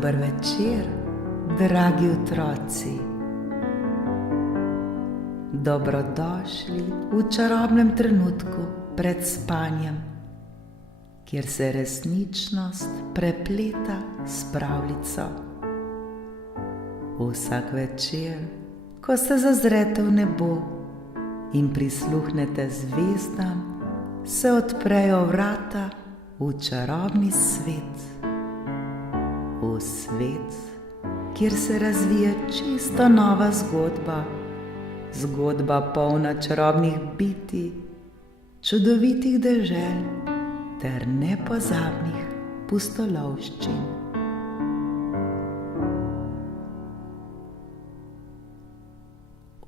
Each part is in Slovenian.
Dober večer, dragi otroci. Dobrodošli v čarobnem trenutku pred spanjem, kjer se resničnost prepleta s pravljico. Vsak večer, ko se zazrete v nebo in prisluhnete zvezdam, se odprejo vrata v čarobni svet. V svet, kjer se razvije čisto nova zgodba, zgodba polna čarobnih bitij, čudovitih dežel ter nepozabnih pustolovščin.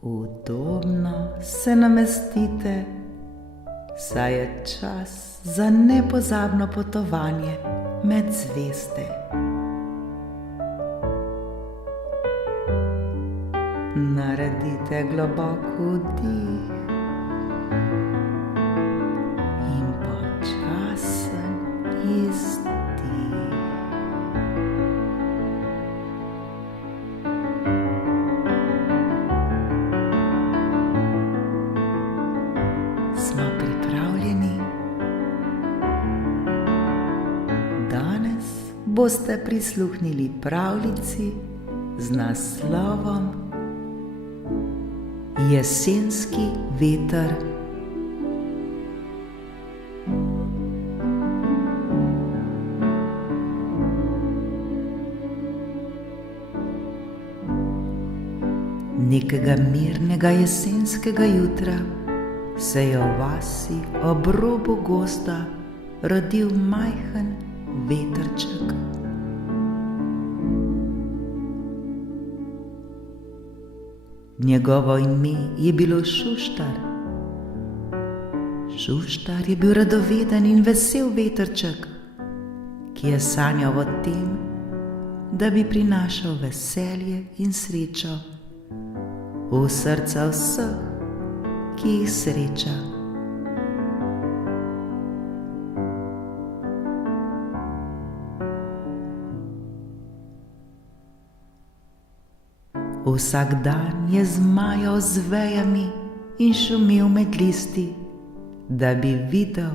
Udobno se namestite, saj je čas za nepozabno potovanje med zvezde. Naredite globok vdih in počasen izdih. Smo pripravljeni? Danes boste prisluhnili pravljici z naslovom Jesenski veter. Nekega mirnega jesenskega jutra se je v vasi ob robu gozda rodil majhen vetrček. Njegovo ime je bilo Šuštar. Šuštar je bil radoveden in vesel vetrček, ki je sanjal o tem, da bi prinašal veselje in srečo v srca vseh, ki jih sreča. Vsak dan je zmajal z vejami in šumel med listi, da bi videl,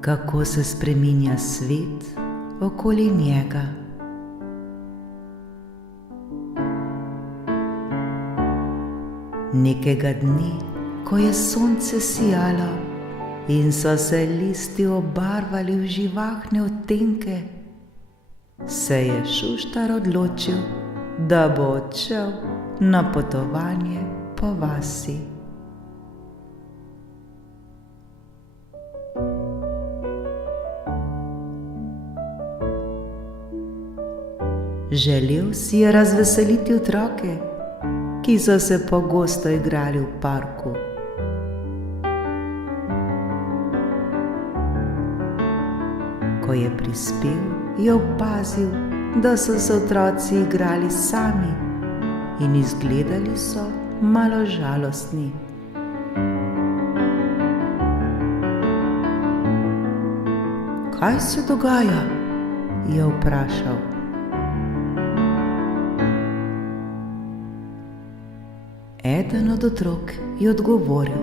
kako se spreminja svet okoli njega. Nekega dne, ko je sonce sijalo in so se listi obarvali v živahne odtenke, se je Šuštar odločil, da bo odšel na potovanje po vasi. Želel si je razveseliti otroke, ki so se pogosto igrali v parku. Ko je prispel, je opazil, da so se otroci igrali sami in izgledali so malo žalostni. Kaj se dogaja? Je vprašal. Eden od otrok je odgovoril: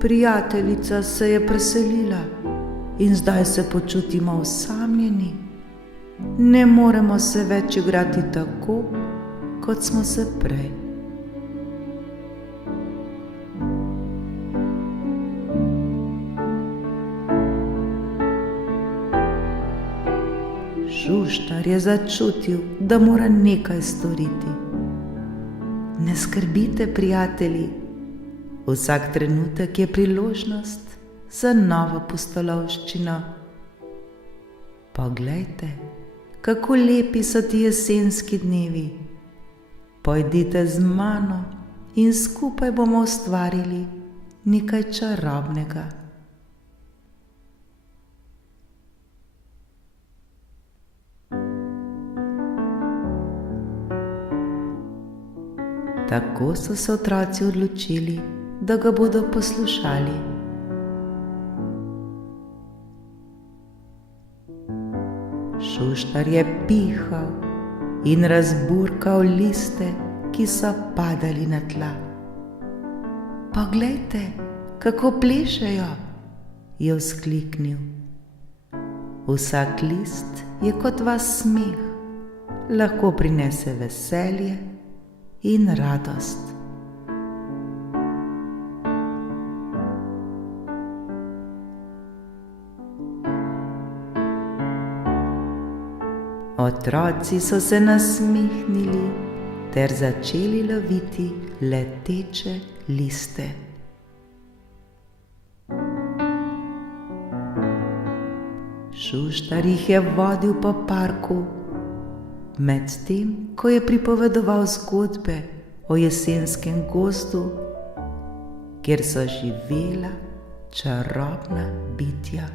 prijateljica se je preselila in zdaj se počutimo osamljeni. Ne moremo se več igrati tako, kot smo se prej. Šuštar je začutil, da mora nekaj storiti. Ne skrbite, prijatelji, vsak trenutek je priložnost za novo pustolovščino. Poglejte, kako lepi so ti jesenski dnevi. Pojdite z mano in skupaj bomo ustvarili nekaj čarobnega. Tako so se otroci odločili, da ga bodo poslušali. Šuštar je pihal in razburkal liste, ki so padali na tla. Poglejte, kako plešejo, je vzkliknil. Vsak list je kot vas smeh, lahko prinese veselje in radost. Otroci so se nasmehnili ter začeli loviti leteče liste. Šuštar jih je vodil po parku, medtem ko je pripovedoval zgodbe o jesenskem gozdu, kjer so živela čarobna bitja.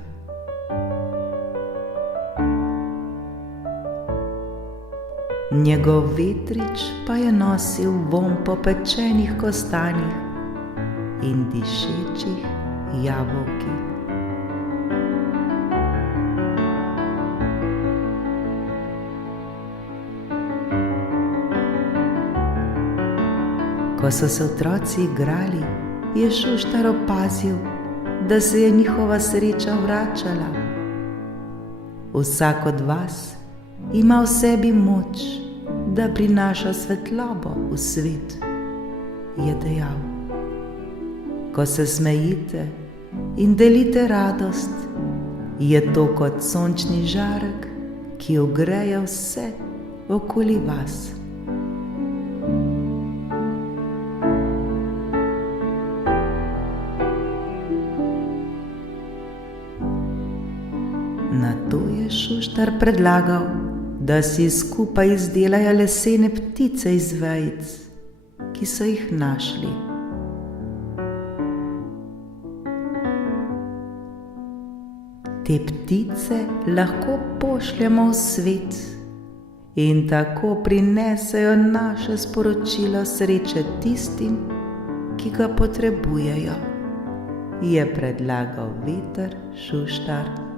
Njegov vetrič pa je nosil vonj po pečenih kostanjih in dišečih jabolkih. Ko so se otroci igrali, je Šuštar opazil, da se je njihova sreča vračala. Vsak od vas ima v sebi moč, da prinaša svetlobo v svet, je dejal. Ko se smejite in delite radost, je to kot sončni žarek, ki ogreje vse okoli vas. Nato je Šuštar predlagal, da si skupaj izdelajo lesene ptice iz vejic, ki so jih našli. Te ptice lahko pošljemo v svet in tako prinesejo naše sporočilo sreče tistim, ki ga potrebujejo, je predlagal veter Šuštar.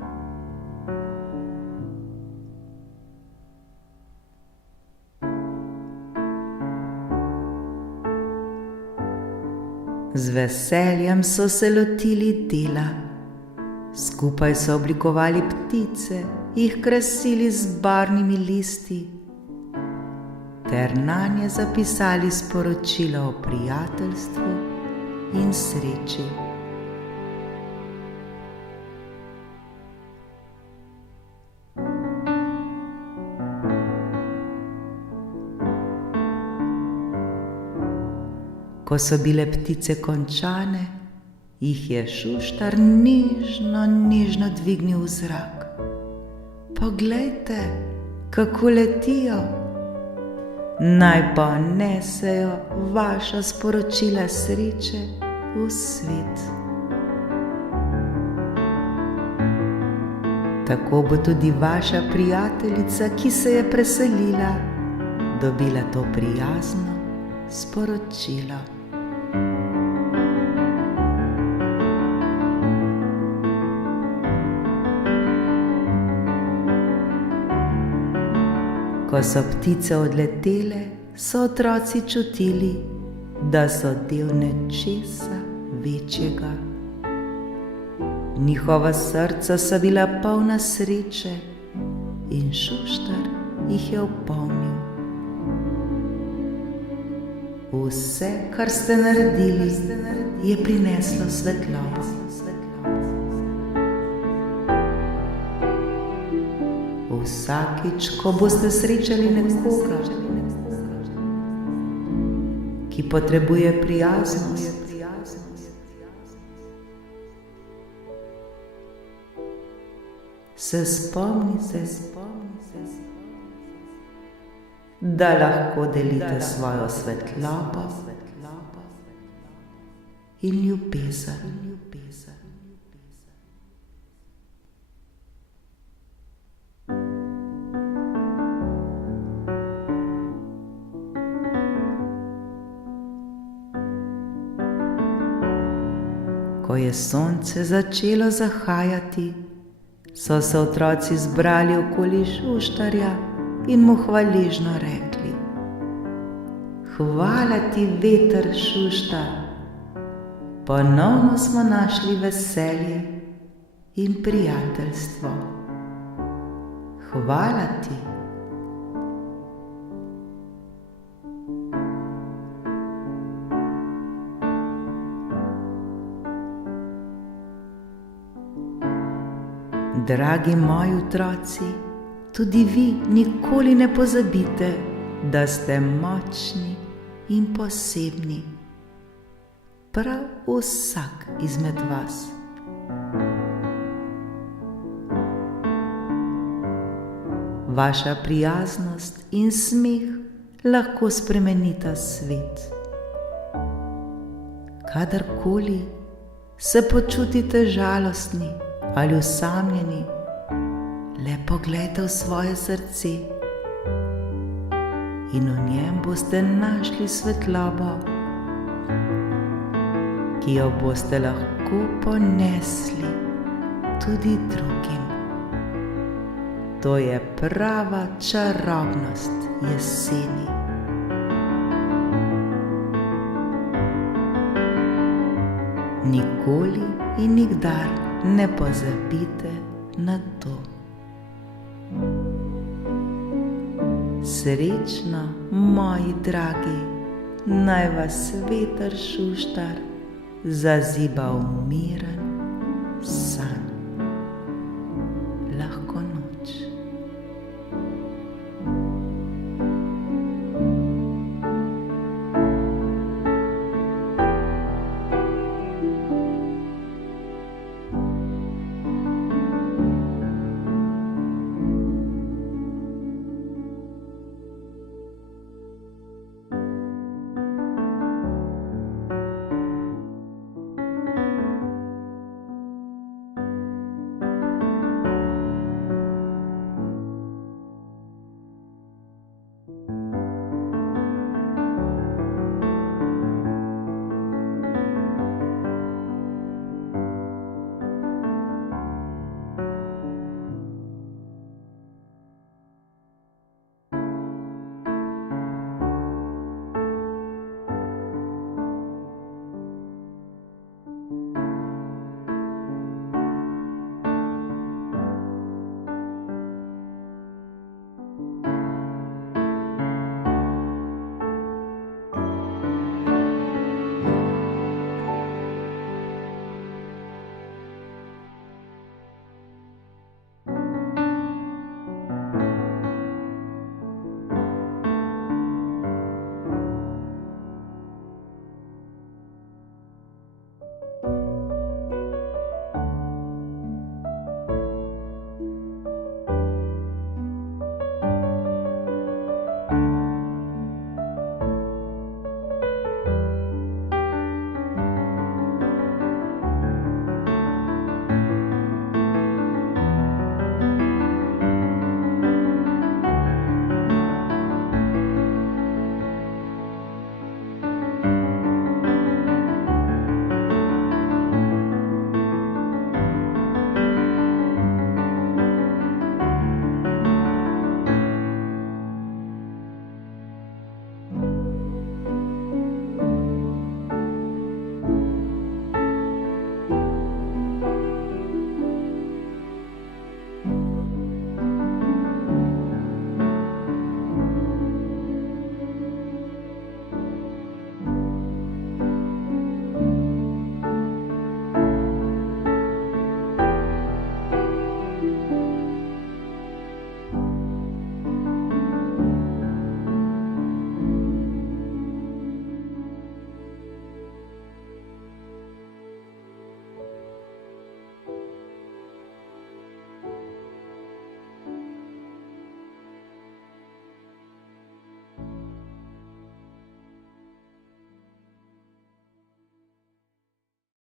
Z veseljem so se lotili dela. Skupaj so oblikovali ptice, jih krasili z barvnimi listi ter nanje zapisali sporočilo o prijateljstvu in sreči. Ko so bile ptice končane, jih je Šuštar nežno dvignil v zrak. Poglejte, kako letijo! Naj pa nesejo vaša sporočila sreče v svet. Tako bo tudi vaša prijateljica, ki se je preselila, dobila to prijazno sporočilo. Ko so ptice odletele, so otroci čutili, da so del nečesa večjega. Njihova srca so bila polna sreče in Šuštar jih je opomnil. Vse, kar ste naredili, je prineslo svetlobo. Vsakič, ko boste srečali nekoga, ki potrebuje prijaznost, se spomnite, da lahko delite svojo svetlobo in ljubezen. Ko je sonce začelo zahajati, so se otroci zbrali okoli Šuštarja in mu hvaležno rekli: Hvala ti, veter Šuštar, ponovno smo našli veselje in prijateljstvo. Hvala ti. Dragi moji otroci, tudi vi nikoli ne pozabite, da ste močni in posebni, prav vsak izmed vas. Vaša prijaznost in smeh lahko spremenita svet. Kadarkoli se počutite žalostni ali osamljeni, le poglejte v svoje srce in v njem boste našli svetlobo, ki jo boste lahko ponesli tudi drugim. To je prava čarobnost jeseni. Nikoli in nikdar ne pozabite na to. Srečno, moji dragi, naj vas veter Šuštar zaziba v miren san.